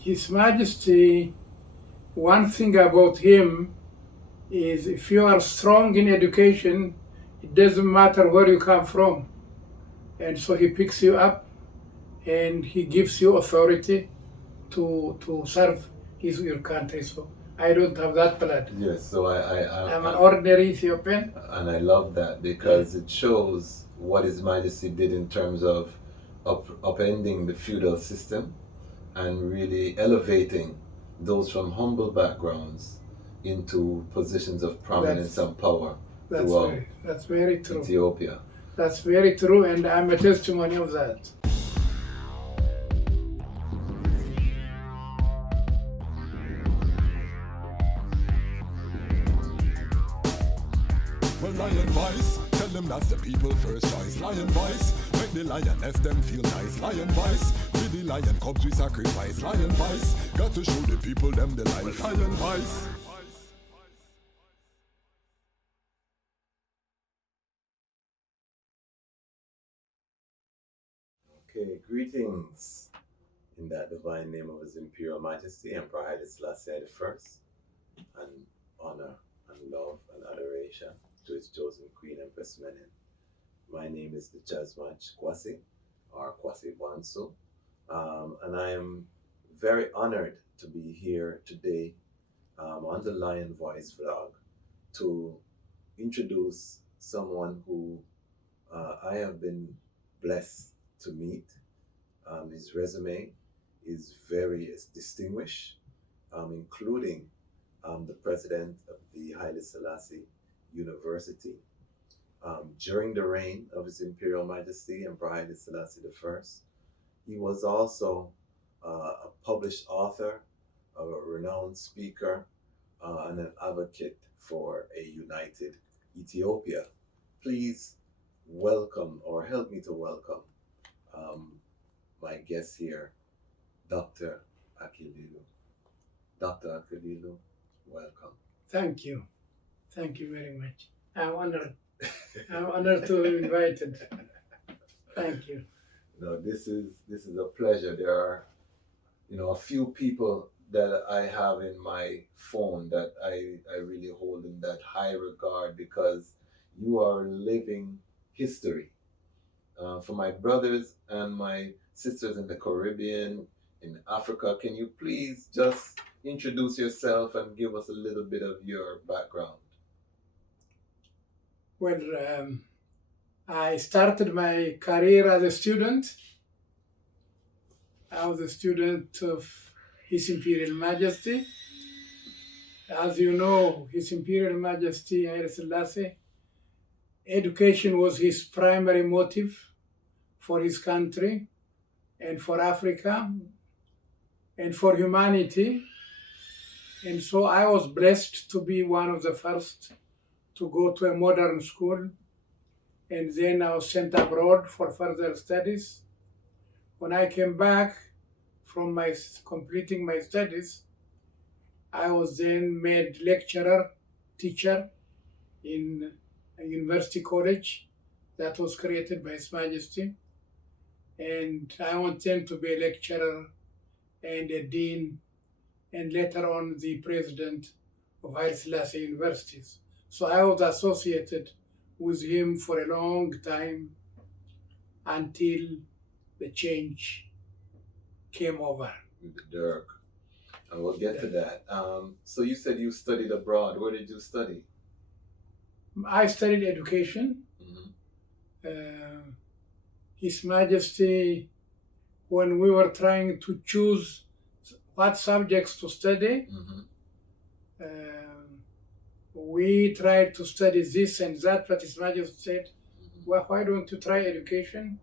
His Majesty, one thing about him is if you are strong in education, it doesn't matter where you come from. And so he picks you up and he gives you authority to serve your country. So I don't have that blood. Yes, so I'm an ordinary Ethiopian. And I love that because it shows what His Majesty did in terms of upending the feudal system and really elevating those from humble backgrounds into positions of prominence and power throughout That's very true. Ethiopia. That's very true, and I'm a testimony of that. Well, lion voice, tell them that's the people first choice. Lion voice, make the lioness them feel nice. Lion voice, with the lion cubs we sacrifice. Lion voice, got to show the people them the life. Lion voice. Okay, greetings in that divine name of His Imperial Majesty Emperor Haile Selassie I, and honor and love and adoration to His chosen Queen Empress Menen. My name is Dejazmatch Kwasi, or Kwasi Bansu, and I am very honored to be here today on the Lion Voice vlog to introduce someone who I have been blessed to meet. His resume is very distinguished, including the president of the Haile Selassie University. During the reign of His Imperial Majesty Emperor Haile Selassie I, he was also a published author, a renowned speaker, and an advocate for a united Ethiopia. Please welcome, or help me to welcome, my guest here, Dr. Aklilu. Dr. Aklilu, welcome. Thank you. Thank you very much. I'm honored. I'm honored to be invited. Thank you. No, this is a pleasure. There are, a few people that I have in my phone that I really hold in that high regard because you are living history. For my brothers and my sisters in the Caribbean, in Africa, can you please just introduce yourself and give us a little bit of your background? Well, I started my career as a student. I was a student of His Imperial Majesty. As you know, His Imperial Majesty Haile Selassie, education was his primary motive for his country and for Africa and for humanity. And so I was blessed to be one of the first to go to a modern school. And then I was sent abroad for further studies. When I came back from completing my studies, I was then made lecturer, teacher in a university college that was created by His Majesty. And I went then to be a lecturer and a dean, and later on the president of Haile Selassie universities. So I was associated with him for a long time until the change came over. With the Dirk. And we'll get to that. So you said you studied abroad. Where did you study? I studied education. His Majesty, when we were trying to choose what subjects to study, we tried to study this and that, but His Majesty said, well, why don't you try education?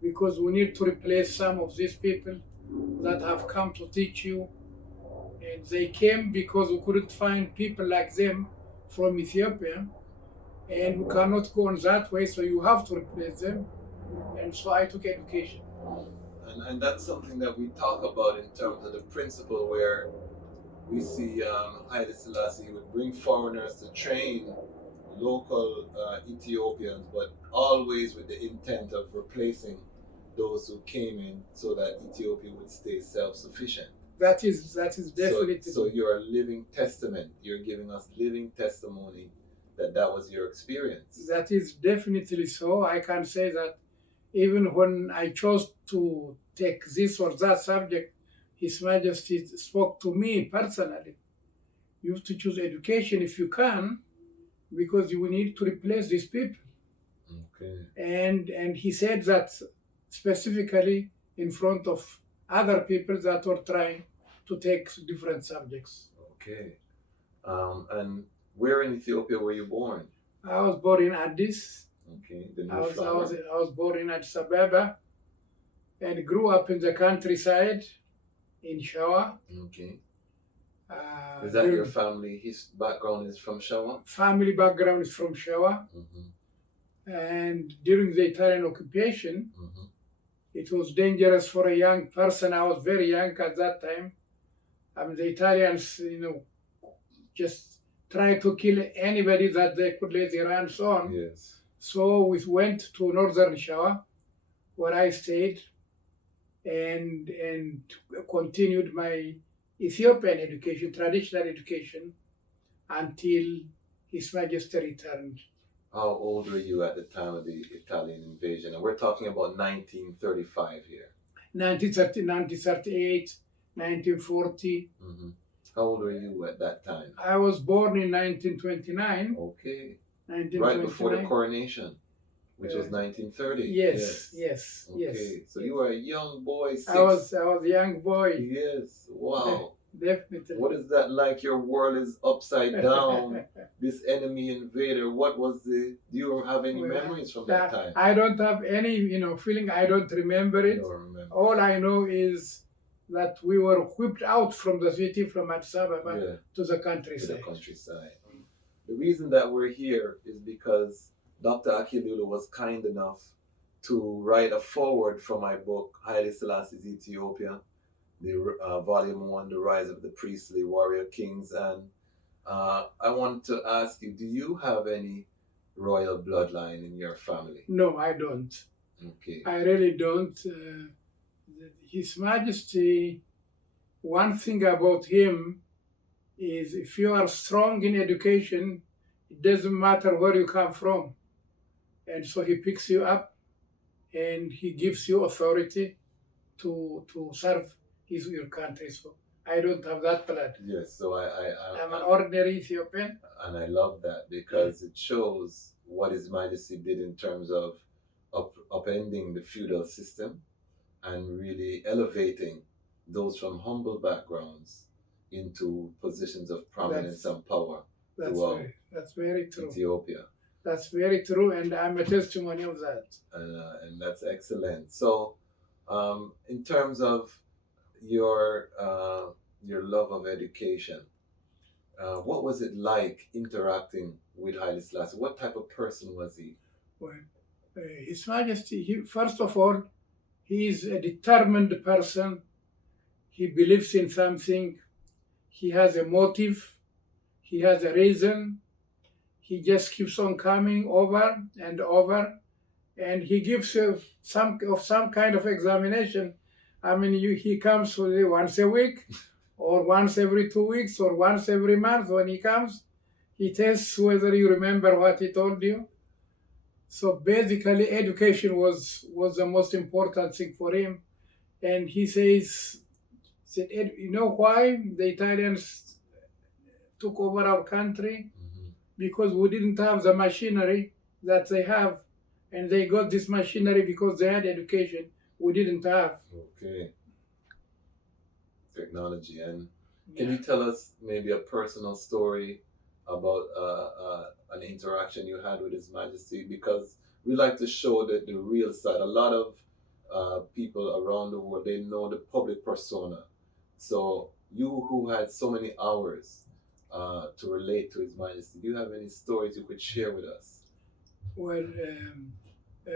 Because we need to replace some of these people that have come to teach you. And they came because we couldn't find people like them from Ethiopia. And we cannot go on that way, so you have to replace them. And so I took education. And that's something that we talk about in terms of the principle where we see Haile Selassie would bring foreigners to train local Ethiopians, but always with the intent of replacing those who came in so that Ethiopia would stay self-sufficient. That is definitely. So you're a living testament. You're giving us living testimony that was your experience. That is definitely so. I can say that even when I chose to take this or that subject, His Majesty spoke to me personally. You have to choose education if you can, because you need to replace these people. Okay. And he said that specifically in front of other people that were trying to take different subjects. Okay. And where in Ethiopia were you born? I was born in Addis. Okay. I was born in Addis Ababa and grew up in the countryside in Shawa. Okay. Is that your family? His background is from Shawa? Family background is from Shawa. And during the Italian occupation, it was dangerous for a young person. I was very young at that time. The Italians, just try to kill anybody that they could lay their hands on. Yes. So we went to northern Shawa, where I stayed and continued my Ethiopian education, traditional education, until His Majesty returned. How old were you at the time of the Italian invasion? And we're talking about 1935 here. 1930, 1938, 1940. How old were you at that time? I was born in 1929. Okay. 1929. Right before the coronation, which was 1930. Yes. Okay. So you were a young boy. I was a young boy. Yes. Wow. Definitely. What is that like? Your world is upside down. This enemy invader. What was do you have any memories from that time? I don't have any, feeling. I don't remember it. You don't remember. All I know is that we were whipped out from the city, from Addis Ababa to the countryside. The reason that we're here is because Dr. Aklilu was kind enough to write a foreword for my book, Haile Selassie I Ethiopia, the volume 1, The Rise of the Priestly Warrior Kings. And I want to ask you, do you have any royal bloodline in your family? No, I don't. Okay. I really don't. His Majesty, one thing about him is if you are strong in education, it doesn't matter where you come from. And so he picks you up and he gives you authority to serve your country. So I don't have that blood. Yes, so I'm an ordinary Ethiopian. And I love that because it shows what His Majesty did in terms of upending the feudal system and really elevating those from humble backgrounds into positions of prominence and power throughout that's very true. Ethiopia. That's very true, and I'm a testimony of that. And that's excellent. So, in terms of your love of education, what was it like interacting with Haile Selassie? What type of person was he? Well, His Majesty, first of all, he is a determined person. He believes in something. He has a motive. He has a reason. He just keeps on coming over and over, and he gives you some kind of examination. He comes once a week, or once every 2 weeks, or once every month. When he comes, he tests whether you remember what he told you. So basically, education was the most important thing for him. And he said, you know why the Italians took over our country? Because we didn't have the machinery that they have. And they got this machinery because they had education we didn't have. Okay. Technology. And can you tell us maybe a personal story about an interaction you had with His Majesty? Because we like to show the real side. A lot of people around the world, they know the public persona. So you who had so many hours to relate to His Majesty, do you have any stories you could share with us? Well,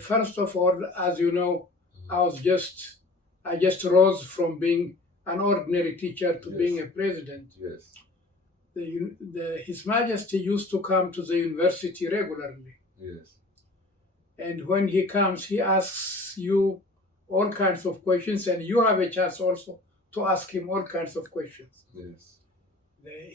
first of all, as you know, I just rose from being an ordinary teacher to being a president. Yes. His Majesty used to come to the university regularly. Yes. And when he comes, he asks you all kinds of questions, and you have a chance also to ask him all kinds of questions. Yes.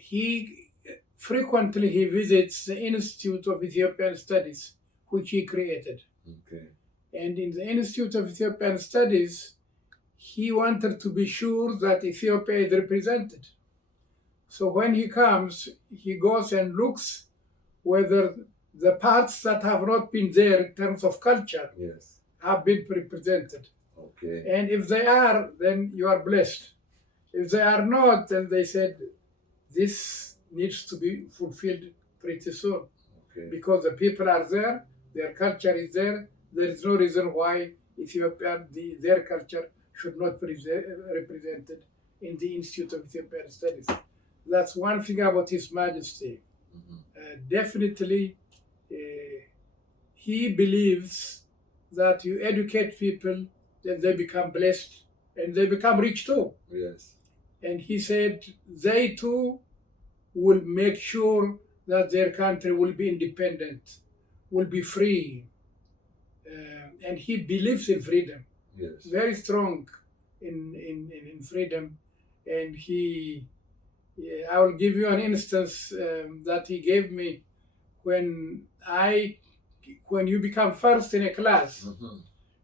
He frequently he visits the Institute of Ethiopian Studies, which he created. Okay. And in the Institute of Ethiopian Studies, he wanted to be sure that Ethiopia is represented. So when he comes, he goes and looks whether the parts that have not been there in terms of culture Yes. have been represented. Okay. And if they are, then you are blessed. If they are not, then they said, this needs to be fulfilled pretty soon. Okay. Because the people are there, their culture is there, there is no reason why Ethiopian, their culture should not be represented in the Institute of Ethiopian Studies. That's one thing about His Majesty. Definitely, he believes that you educate people, then they become blessed and they become rich too. Yes. And he said they too will make sure that their country will be independent, will be free. And he believes in freedom. Yes. Very strong in freedom. And I will give you an instance that he gave me when you become first in a class.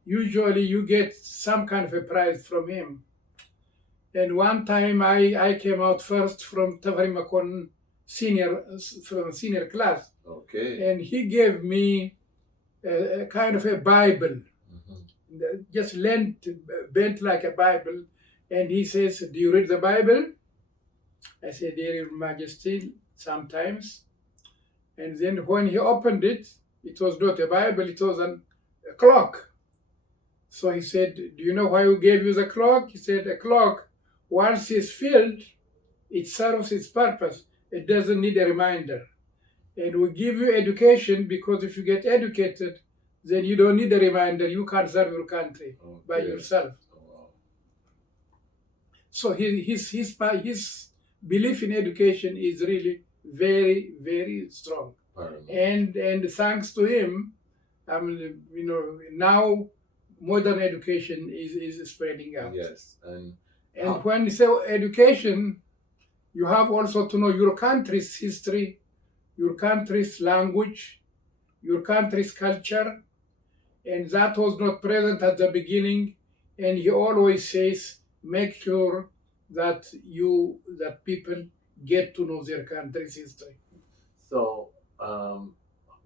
Usually you get some kind of a prize from him. And one time I came out first from Tafari Makon senior class. Okay. And he gave me a kind of a Bible, just bent like a Bible. And he says, do you read the Bible? I said, dear Your Majesty, sometimes. And then when he opened it, it was not a Bible, it was a clock. So he said, do you know why we gave you the clock? He said, a clock, once it's filled, it serves its purpose. It doesn't need a reminder. And we give you education because if you get educated, then you don't need a reminder. You can serve your country by yourself. Wow. So his belief in education is really very, very strong. And thanks to him, now modern education is spreading out. Yes. And when you say education, you have also to know your country's history, your country's language, your country's culture, and that was not present at the beginning. And he always says, make sure that people get to know their country's history. So,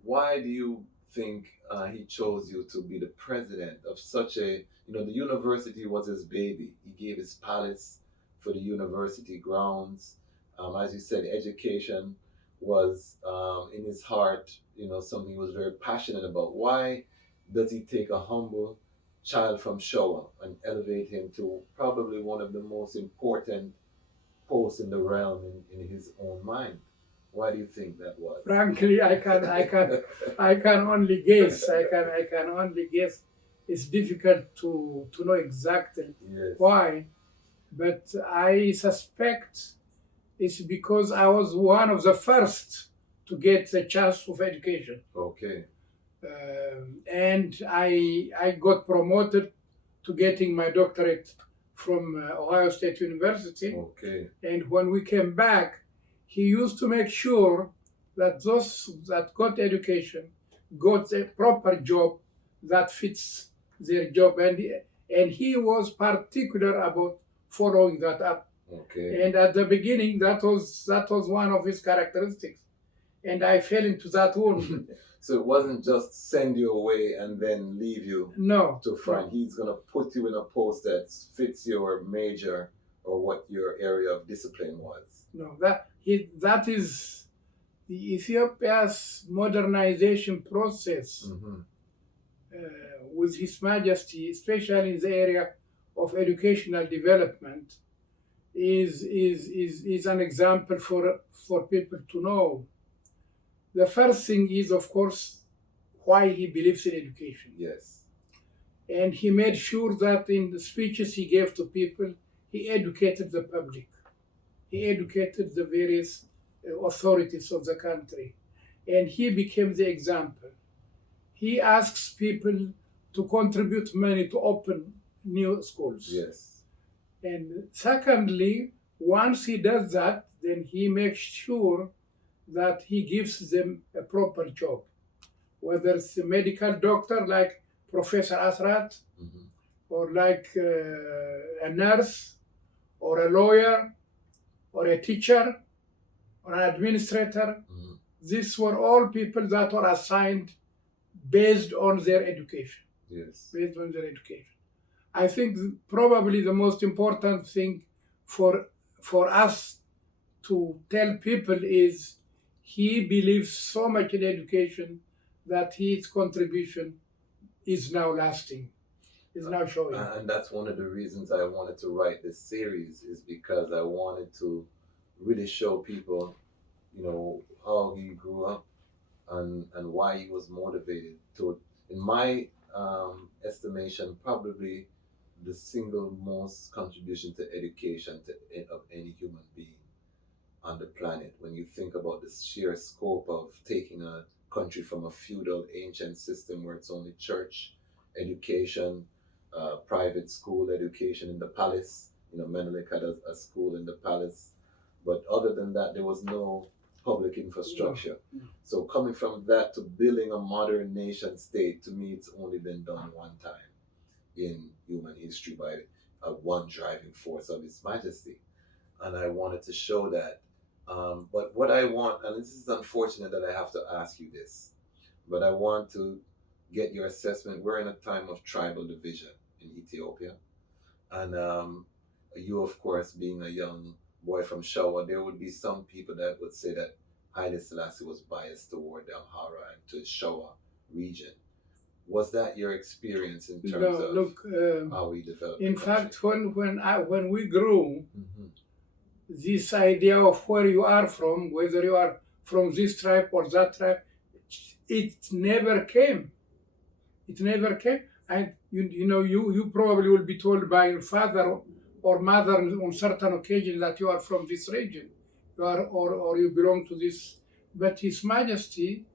why do you think he chose you to be the president of such a, the university was his baby. He gave his palace for the university grounds. As you said, education was in his heart, something he was very passionate about. Why does he take a humble child from Showa and elevate him to probably one of the most important posts in the realm in his own mind? Why do you think that was? Frankly, I can only guess. I can only guess. It's difficult to know exactly why, but I suspect it's because I was one of the first to get the chance of education. Okay. And I got promoted to getting my doctorate from Ohio State University. Okay. And when we came back, he used to make sure that those that got education got a proper job that fits their job. And he was particular about following that up. Okay. And at the beginning, that was one of his characteristics. And I fell into that one. So it wasn't just send you away and then leave you to find. He's going to put you in a post that fits your major or what your area of discipline was. No, that is the Ethiopia's modernization process with His Majesty, especially in the area of educational development, is an example for people to know. The first thing is, of course, why he believes in education. Yes. And he made sure that in the speeches he gave to people, he educated the public. He educated the various authorities of the country. And he became the example. He asks people to contribute money to open new schools. Yes. And secondly, once he does that, then he makes sure that he gives them a proper job, whether it's a medical doctor like Professor Asrat, or like a nurse, or a lawyer, or a teacher, or an administrator. These were all people that were assigned based on their education. Yes. Based on their education. I think probably the most important thing for us to tell people is he believes so much in education that his contribution is now lasting, is now showing. And that's one of the reasons I wanted to write this series, is because I wanted to really show people, you know, how he grew up and why he was motivated to, in my estimation, probably the single most contribution to education of any human being on the planet. When you think about the sheer scope of taking a country from a feudal ancient system where it's only church education, private school education in the palace. You know, Menelik had a school in the palace, but other than that, there was no public infrastructure. No. So coming from that to building a modern nation state, to me, it's only been done one time in human history by one driving force of His Majesty. And I wanted to show that. But what I want, and this is unfortunate that I have to ask you this, but I want to get your assessment. We're in a time of tribal division in Ethiopia. And you, of course, being a young boy from Shawa, there would be some people that would say that Haile Selassie was biased toward the Amhara and to the Shawa region. Was that your experience in terms of how we developed? In fact, when we grew, this idea of where you are from, whether you are from this tribe or that tribe, it never came. It never came. And you probably will be told by your father or mother on certain occasions that you are from this region, you are or you belong to this. But His Majesty,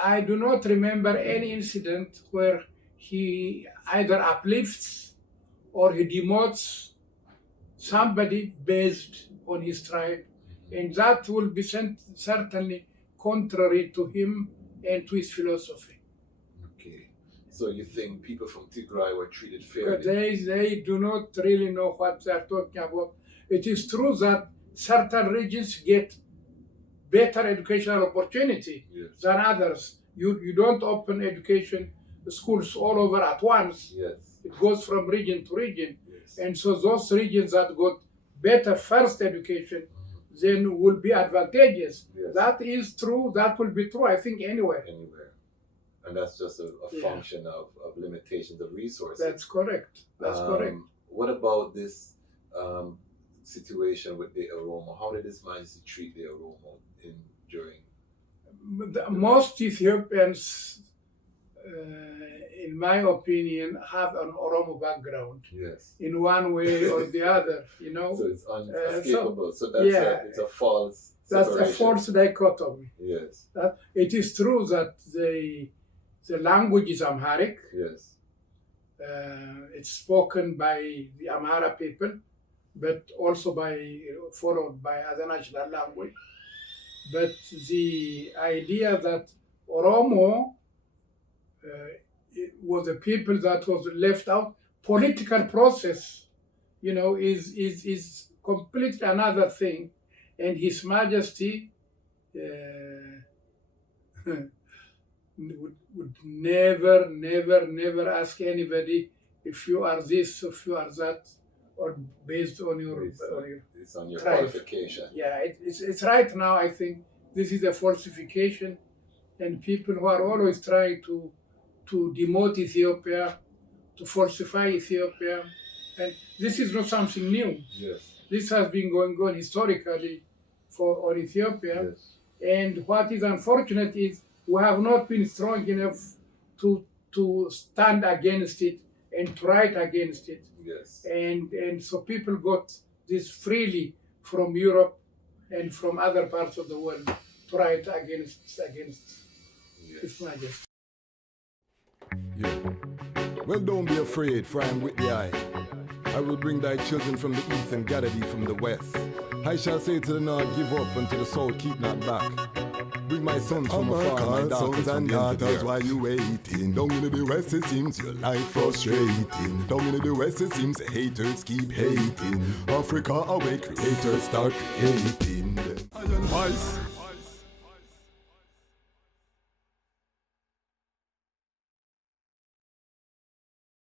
I do not remember any incident where he either uplifts or he demotes somebody based on his tribe, and that will be certainly contrary to him and to his philosophy. Okay, so you think people from Tigray were treated fairly? They do not really know what they are talking about. It is true that certain regions get better educational opportunity than others. You don't open education schools all over at once. Yes. It goes from region to region. Yes. And so those regions that got better first education then will be advantageous. Yes. That is true. That will be true, I think, anywhere. Anywhere. And that's just a function of limitations of resources. That's correct. That's correct. What about this situation with the Oromo? How did His Majesty treat the Oromo during? Most Ethiopians, in my opinion, have an Oromo background. Yes. In one way or the other, you know. So it's unescapable. So that's it's a false separation. That's a false dichotomy. Yes. It is true that the language is Amharic. Yes. It's spoken by the Amhara people, but also followed by other national language. But the idea that Oromo was a people that was left out, political process, is completely another thing. And His Majesty would never ask anybody if you are this, if you are that, or based on your it's on your tribe. qualification. Yeah, it's right now. I think this is a falsification, and people who are always trying to demote Ethiopia, to falsify Ethiopia, and this is not something new. Yes. This has been going on historically on Ethiopia, and what is unfortunate is we have not been strong enough to stand against it and to write against it. Yes. And so people got this freely from Europe and from other parts of the world to write against His Majesty. Yeah. Well, don't be afraid, for I am with the eye. I will bring thy children from the east and gather thee from the west. I shall say to the north, give up, and to the south, keep not back. Bring my sons from afar, my daughters and daughters while you waiting. Down in the west it seems your life frustrating. Down in the west it seems the haters keep hating. Africa awake, creators start creating. Iron Vice.